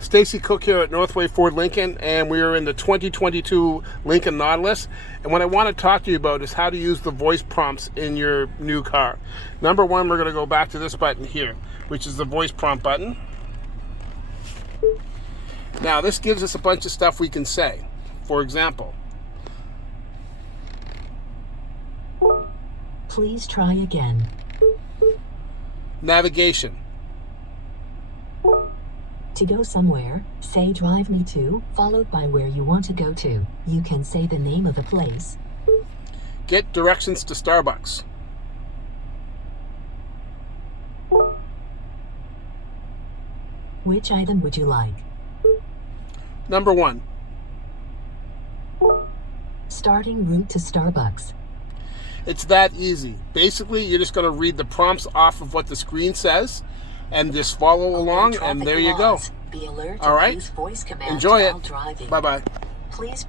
Stacy Cook here at Northway Ford Lincoln, and we are in the 2022 Lincoln Nautilus. And what I want to talk to you about is how to use the voice prompts in your new car. Number one, we're going to go back to this button here, which is the voice prompt button. Now, this gives us a bunch of stuff we can say. For example, please try again. Navigation. To go somewhere, say drive me to, followed by where you want to go to. You can say the name of a place. Get directions to Starbucks. Which item would you like? Number one. Starting route to Starbucks. It's that easy. Basically, you're just going to read the prompts off of what the screen says and just follow along, and there you go. Be alert. All right. Use voice commands Enjoy it. while driving. Bye-bye. Please